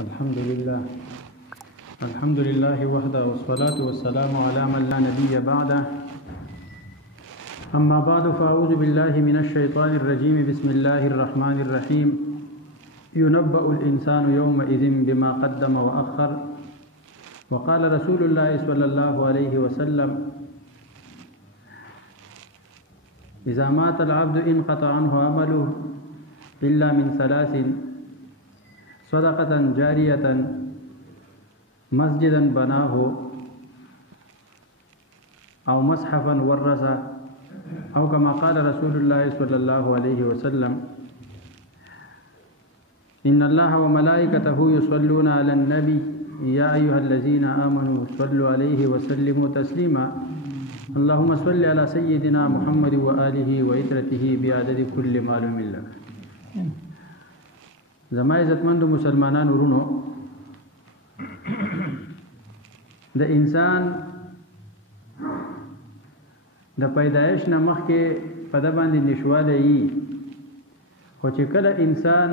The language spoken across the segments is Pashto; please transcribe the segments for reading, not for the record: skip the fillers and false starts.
الحمد لله وحده والصلاة والسلام على من لا نبي بعده أما بعد فأعوذ بالله من الشيطان الرجيم بسم الله الرحمن الرحيم ينبأ الإنسان يومئذ بما قدم وأخر وقال رسول الله صلى الله عليه وسلم إذا مات العبد انقطع عنه عمله إلا من ثلاث صدقة جارية مسجدا بناه أو مصحفا ورثه أو كما قال رسول الله صلى الله عليه وسلم إن الله وملائكته يصلون على النبي يا أيها الذين آمنوا صلوا عليه وسلموا تسليما اللهم صل على سيدنا محمد وآله وإترته بعدد كل معلوم لك. زما عزتمند مسلمانان ورونو د انسان د پیدایش نه مخکې په د باندې نشواله یي خو چې کله انسان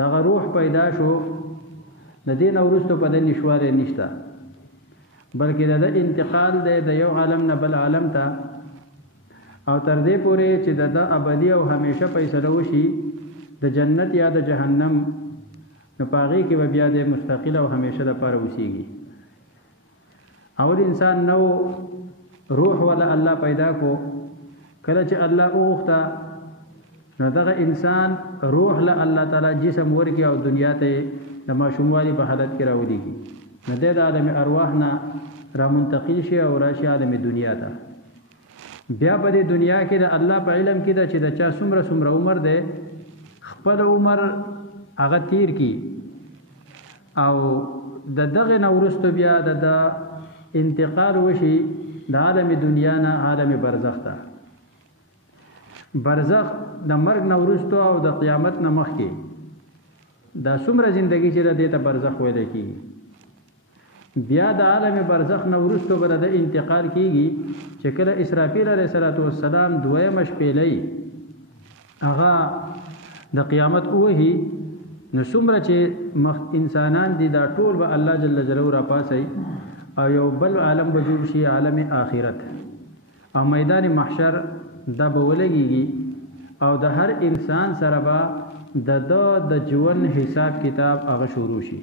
دغه روح پیدا شو د دې نه وروسته په د نشواله نشته بلکې د انتقال دی د یو عالم نه بل عالم ته او تر دې پورې چې د ابدي او همیشه فیصله وشي د جنت یا د جهنم نو پاغي کې به بیا د مستقله او همیشه د پاره وسیږي. اول انسان نو روح ولا الله پیدا کو کله چې الله اوخته نو دغه انسان روح له الله تعالی جسم ورکی او دنیا ته د ماشوموالي په حالت کې راوړيږي نو د عالم ارواح نه را منتقل شي او راشي عالم دنیا ته. بیا په دې دنیا کې د الله په علم کې د چې د چا څومره عمر دی خپل عمر هغه تیر کی او د دغه نورستو بیا د انتقال وشي د عالم دنیا نه عالم برزخ ته. برزخ د مرګ نورستو او د قیامت نه مخکې دا څومره ژوندۍ چې د دې ته برزخ ویل کیږي. بیا د عالم برزخ نورستو بر د انتقال کیږي چې کله اسرافیل علیه السلام دویمه شپېلې هغه د قیامت وਹੀ نو څومره چې انسانان دي دا ټول به الله جل جلاله را پاسي او یو بل عالم به جوړ شي عالم آخرت او میدان محشر دا به ولګيږي او د هر انسان سره به د ژوند حساب کتاب هغه شروع شي.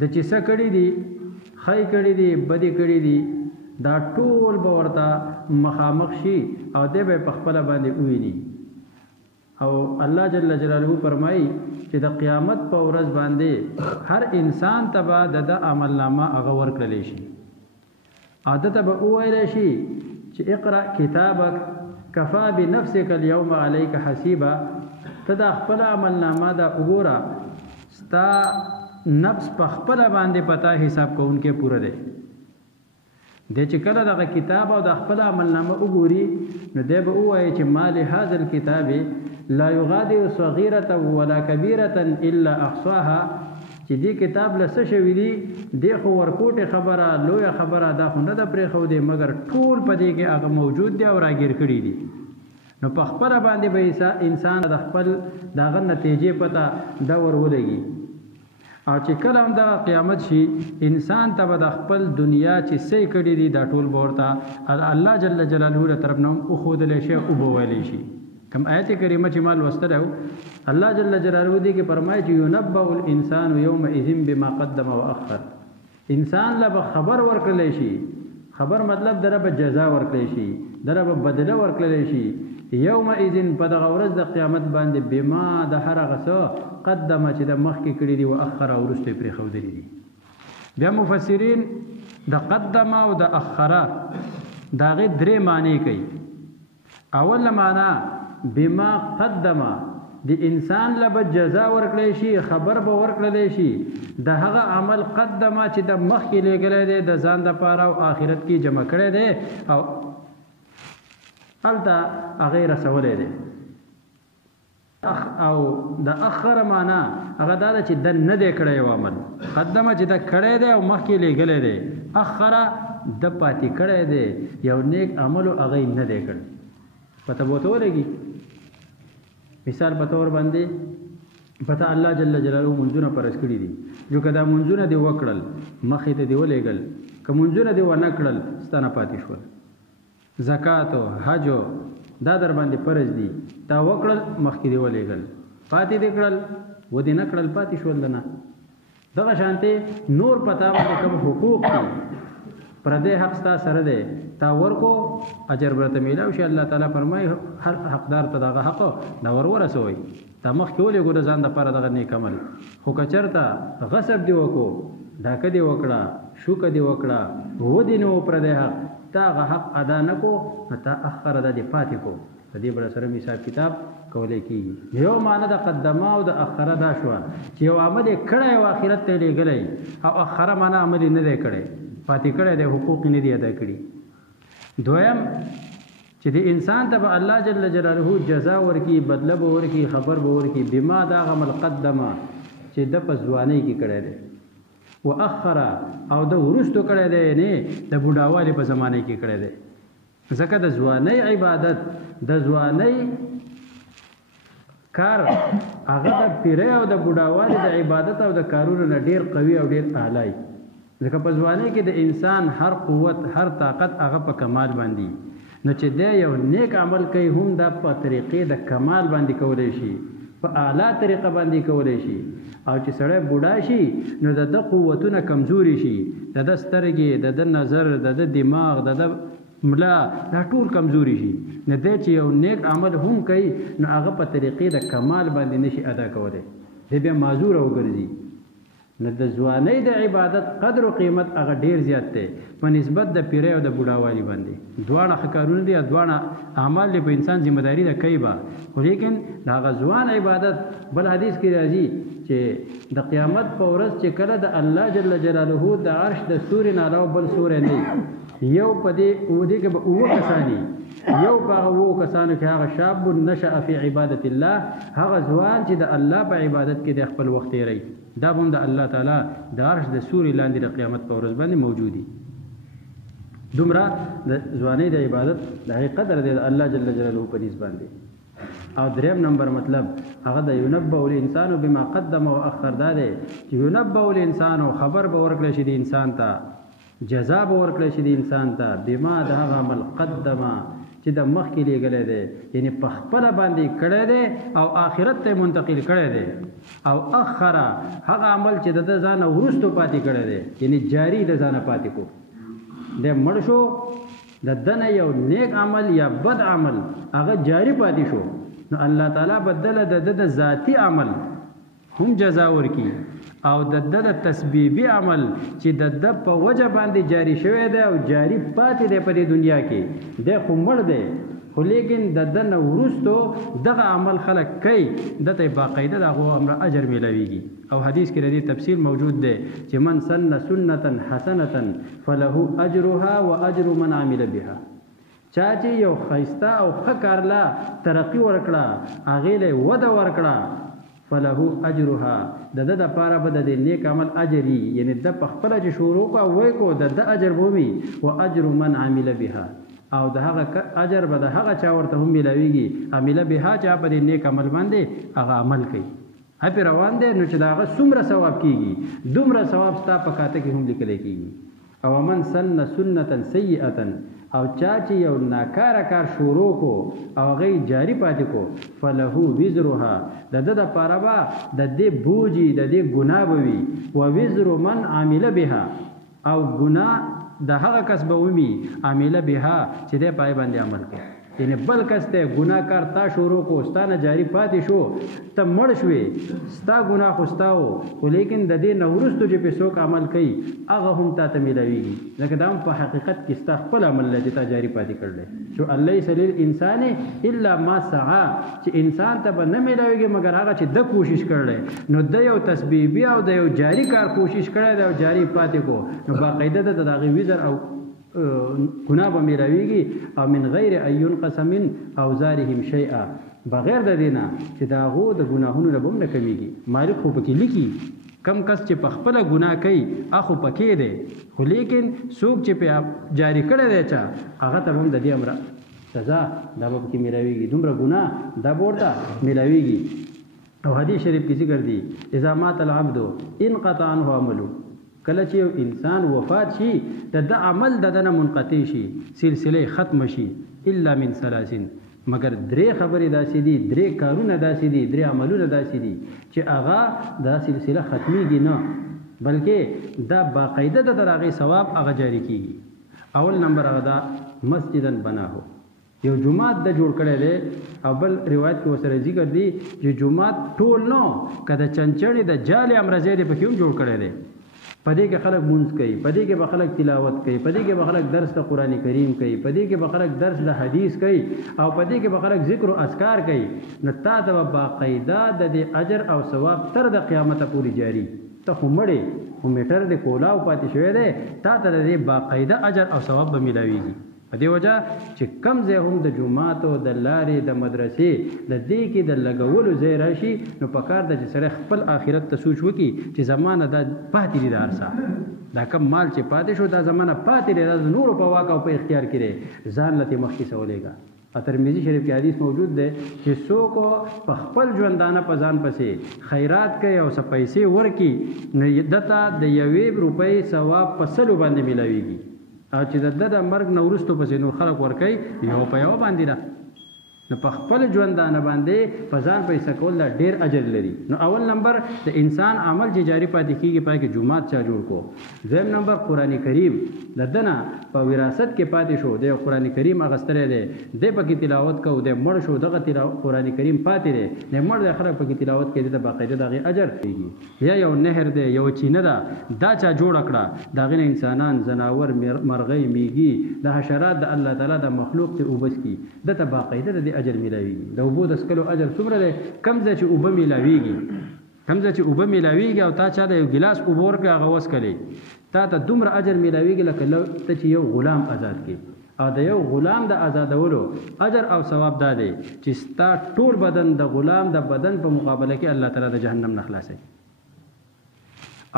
د چې څه کړي دي خی کړي دي بدی کړي دي دا ټول به ورته مخامخ شي او د به په خپل باندې وویني. او الله جل جلاله فرمایي چې د قیامت په ورځ باندې هر انسان ته به د عمل نامه هغه ورکړل شي. عادت به وویل شي چې اقرا کتابک کفا بنفسک اليوم عليك حسيبا ته د خپل عمل نامه دا وګوره ستا نفس په خپل باندې پتا حساب کوونکې پوره دی. د چې کله دغه کتاب او د خپل عمل نامه وګوري نو دی به ووایي چې ما لهذا الكتاب لا يغادر صغيرة ولا كبيرة إلا أحصاها چې دې کتاب لسه شوی دی د خو ورکوټه خبره لوی خبره دا خو نه د پرې خو دی مګر ټول په دې کې هغه موجود دی او راګیر کړی دی. نو په خپل باندې به انسان د خپل دغه نتیجې پته دا ورولېږي او چې کله هم د قیامت شي انسان ته به د خپل دنیا چې څه کړی دی دا ټول ورته الله جل جلاله له طرف نه او خود له شی او بولی شي. کم آیت کریمه چې مال وستلو الله جل جلاله دې کې فرمایي چې ينبأ الانسان يومئذ بما قدم واخر. انسان له خبر ورکړل شي. خبر مطلب دره به جزا ورکړل شي دره به بدله ورکړل شي یومئذ په دغه ورځ د قیامت باندې بما د هر هغه څه قدمه چې د مخکې کړي دي واخر او وروسته پرې ښودلي دي. بیا مفسرین د قدمه او د اخره د هغې درې معنی کوي. اول معنا بما قدمه د انسان له به جزا ورکړی شي خبر به ورکړلی شي د هغه عمل قدمه چې د مخکې لېږلی دی د ځان دپاره او آخرت کې جمع کړی دی او هلته هغې رسولی دی. او د اخره معنا هغه دا ده چې د نه دی کړی یو عمل قدمه چې د کړی دی او مخکې لېږلی دی اخره د پاتې کړی دی یو نیک عمل او هغه نه دی کړی. پته به ورته ولګي مثال په طور باندې پته الله جل جلاله منځونه پرس کړی دي جو کدا منځونه دی وکړل مخې ته دی ولېګل که منځونه دی ونه کړل ستانه پاتې شول زکات او حج دا در باندې فرض دي تا وکړل مخکې دی ولېګل پاتې دی کړل و دې نه کړل پاتې شول نه دغه شانته نور پتا باندې کوم حقوق دي پردې حق ستا سره دی تا ورکو اجر برته میلاو شي الله تعالی فرمایي هر حقدار ته دغه حق دا ورسوي تا مخ کې ولې ګور ځان د پر دغه نیک عمل خو کچرتا غصب دی وکړو ډاکه دی وکړه شوک دی وکړه و دې نو پردې حق تا غ حق ادا نکو تا اخر د دې پاتې کو د دې بل سره حساب کتاب کولای کیږي یو معنی د قدمه او د اخره دا شو چې یو عمل کړه او اخرت ته لګلې او اخره معنی عمل نه دی کړی پاتې کړی د حقوق نه دی ادا کړی دویم چې د انسان ته الله جل جلاله جزا ورکی بدله ورکی خبر ورکی بما دا عمل قدمه چې د پزوانی کې کړی دی واخر او د ورستو کړی دی نه د بوډاوالي په زمانه کې کړی دی ځکه د ځواني عبادت د ځواني کار هغه د پیره او د بوډاوالي د عبادت او د کارونو نه ډیر قوي او ډیر اعلی ځکه په ځواني کې د انسان هر قوت هر طاقت هغه په کمال باندې نو چې دی یو نیک عمل کوي هم د په طریقې د کمال باندې کولای شي په اعلی طریقه باندې کولای شي او چې سړی بوډا شي نو د قوتونه کمزوري شي د سترګې د نظر د دماغ د ملا دا ټول کمزوري شي نه دی چې یو نیک عمل هم کوي نو هغه په طریقې د کمال باندې نشي ادا کولی دی بیا معذور وګرځي نو د ځوانۍ د عبادت قدر او قیمت هغه ډیر زیات دی په نسبت د پیری او د بوډاوالي باندې دواړه ښه کارونه دي دواړه اعمال په انسان ذمہ داری ده کوي به خو لیکن د هغه ځوان عبادت بل حدیث کې راځي چې د قیامت په ورځ چې کله د الله جل جلاله د عرش د سوري نه علاوه بل سوري نه یو په دې ودې کې به اوه کسانی یو په اوه کسانو کې هغه شاب نشأ فی عبادت الله هغه ځوان چې د الله په عبادت کې د خپل وخت یې دا هم د الله تعالی د عرش د سوري لاندې د قیامت په ورځ باندې موجودي دومره د ځوانۍ د عبادت د قدر دی د الله جل جلاله په نسبت باندې او دریم نمبر مطلب هغه د ينبأ الانسان بما قدم واخر دا دی چې ينبأ الانسان خبر به ورکړي شي د انسان ته جزا به ورکړي شي د انسان ته بما د هغه عمل قدمه چې د مخ کې لګلې ده یعنی په خپل باندې کړه ده او آخرت ته منتقل کړه ده او اخر هغه عمل چې د ځان ورستو پاتې کړه ده یعنی جاری د ځان پاتې کو د مړ شو د دنه یو نیک عمل یا بد عمل هغه جاری پاتې شو نو الله تعالی بدل د ذاتی عمل هم جزا ورکی او د تسبیبی عمل چې د په وجه باندې جاری شوی دی او جاری پاتې دی په دنیا کې د خو مړ دی خو لیکن د دنه ورستو دغه عمل خلق کوي دته باقاعده دغه امر اجر ملويږي او حدیث کې ردی تفصیل موجود دی چې من سن سنتا حسنه فله اجرها واجر من عمل بها چا چې یو خیسته او خکارلا ترقی ورکړه هغه له وده ورکړه فله اجرها د لپاره به د نیک عمل اجري یعنی د خپل چې شروع کو وای کو د اجر بومي او اجر من عمل بها او د هغه اجر به د هغه چا ورته هم ملويږي عمل بها چې په نیک عمل باندې هغه عمل کوي هپی روان دي نو چې داغه څومره ثواب کیږي دومره ثواب ستا په کاته کې هم لیکل کیږي او من سن سنتا سیئه او چا چې یو ناکاره کار شروع کو او غي جاری پاتې کو فله وزرها د لپاره با د دې بوجي د دې ګناه بوي او وزر من عمل بها او ګناه د هغه کس به ومي عمل بها چې د پای باندې عمل کوي یعنی بل کس ته ګناکار تا شروع کو ستانه جاری پاتې شو ته مړ شوې ستا ګناه خوستاو ولیکن د دې نورستو چې په څوک عمل کوي هغه هم تا ته ملويږي ځکه دا په حقیقت کې ستا خپل عمل لته تا جاری پاتې کړل شو الله سلیل انسان الا ما سعى چې انسان ته به نه ملويږي مګر هغه چې د کوشش کړل نو د یو تسبیح او د یو جاری کار کوشش کړل او جاری پاتې کو نو باقاعده د دغه وزر او گناه به ملويږي او من غیر ایون قسمن او زارهم شیئا بغیر د دینه چې داغو د ګناهونو نه بم نه کمیږي مالک خو پکې لیکي کم کس چې په خپل ګناه کوي اخو پکې دی خو لیکن څوک چې په جاری کړی دی چا هغه ته هم د دې امر سزا دا به پکې ملويږي دومره ګناه دا ورته ملويږي او حدیث شریف کې ذکر دی اذا مات العبد انقطع عنه عمله کله چې یو انسان وفات شي د عمل دنه منقطع شي سلسله ختم شي الا من ثلاثین مگر درې خبرې داسې دي درې کارونه داسې دي درې عملونه داسې دي چې هغه دا سلسله ختميږي نه بلکې دا باقاعده د هغه ثواب هغه جاری کیږي اول نمبر هغه دا مسجدن بناهو یو جمعات د جوړ کړی دی او بل روایت کې وسره ذکر دی چې جمعات ټول نو کده چنچړې د جال امرزه دی پکې هم جوړ کړی دی پدې کې خلک مونږ کوي پدې کې به خلک تلاوت کوي پدې کې به خلک درس د قران کریم کوي پدې کې به خلک درس د حدیث کوي او پدې کې به خلک ذکر او اذکار کوي نو تا ته باقاعده د دې اجر او ثواب تر د قیامت پورې جاری ته همړې او میټر د کولاو پاتې شوی دی تا ته د باقاعده اجر او ثواب به ملاويږي په دې وجه چې کم ځای هم د جمعات او د لارې د مدرسې د دې کې د لګولو ځای راشي نو پکار د چې سره خپل آخرت ته سوچ وکي چې زمانه د پاتې دي د ارسه دا کم مال چې پاتې شو دا زمانه پاتې دی د نور په واقع او په اختیار کې دی ځان لته مخکې سوالېږي ترمذی شریف کې حدیث موجود دی چې څوک په خپل ژوندانه په ځان پسې خیرات کوي او څه پیسې ورکي نو دته د 1 روپۍ ثواب په سلو باندې ملاويږي او چې د مرګ نورستو پسې نور خلق ورکي یو په یو باندې دا نو په خپل ژوندانه باندې په ځان پیسې کول دا ډیر اجر لري نو اول نمبر د انسان عمل چې جاری پاتې کیږي پای کې جمعات چا جوړ کو دویم نمبر قران کریم د دنه په وراثت کې پاتې شو د قران کریم اغستره دی د پکې تلاوت کو د مړ شو دغه قران کریم پاتې دی نه مړ د خلک پکې تلاوت کوي د باقاعده دغه اجر کیږي یا یو نهر دی یو چینه ده دا چا جوړ کړه دغه انسانان زناور مرغۍ میږي د حشرات د الله تعالی د مخلوق ته وبس کی دته باقاعده د اجر ملاويږي د وبو د سکلو اجر څومره دی کم ځای چې وب ملاويږي کم ځای چې وب ملاويږي او تا چا د یو ګلاس وب ورکړه هغه وس کړي تا ته دومره اجر ملاويږي لکه ته چې یو غلام آزاد کړي او د یو غلام د آزادولو اجر او ثواب دا دی چې ستا ټول بدن د غلام د بدن په مقابله کې الله تعالی د جهنم نه خلاصي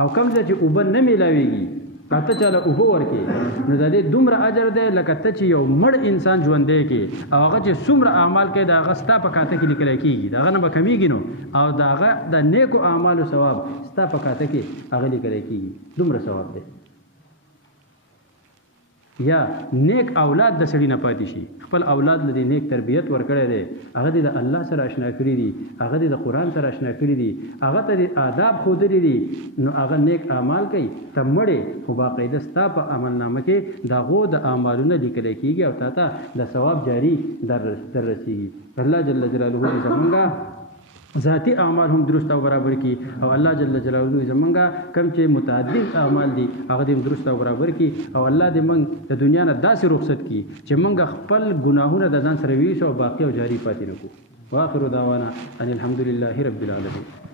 او کم ځای چې وب نه ملاويږي کته چاله اوبو ورکی نو د دې دومره اجر دی لکه ته چې یو مړ انسان ژوندې کې او هغه چې څومره اعمال کوي دا هغه ستا په کاته کې لیکل کېږي دا هغه نه به کمیږي نو او دا هغه د نیکو اعمالو ثواب ستا په کاته کې هغه لیکل کېږي دومره ثواب دی یا نیک اولاد د سړی نه پاتې شي خپل اولاد له نیک تربیت ورکړي دي هغه د الله سره آشنا کړی دي هغه د قران سره آشنا کړی دي هغه ته آداب خودري دي نو هغه نیک اعمال کوي ته مړې خو باقاعده ستا په عمل نامه کې داغو د اعمالونو لیکل کېږي او تاته د ثواب جاری در رسیږي الله جل جلاله زمونږه ذاتی اعمال هم درست او برابر کی او الله جل جلاله زمونږه کم چې متعدی اعمال دي هغه دې درست او برابر کی او الله دې موږ د دنیا نه داسې رخصت کی چې موږ خپل ګناهونه د ځان سره ویښ او باقی او جاری پاتې نکو واخر دعوانا ان الحمد لله رب العالمین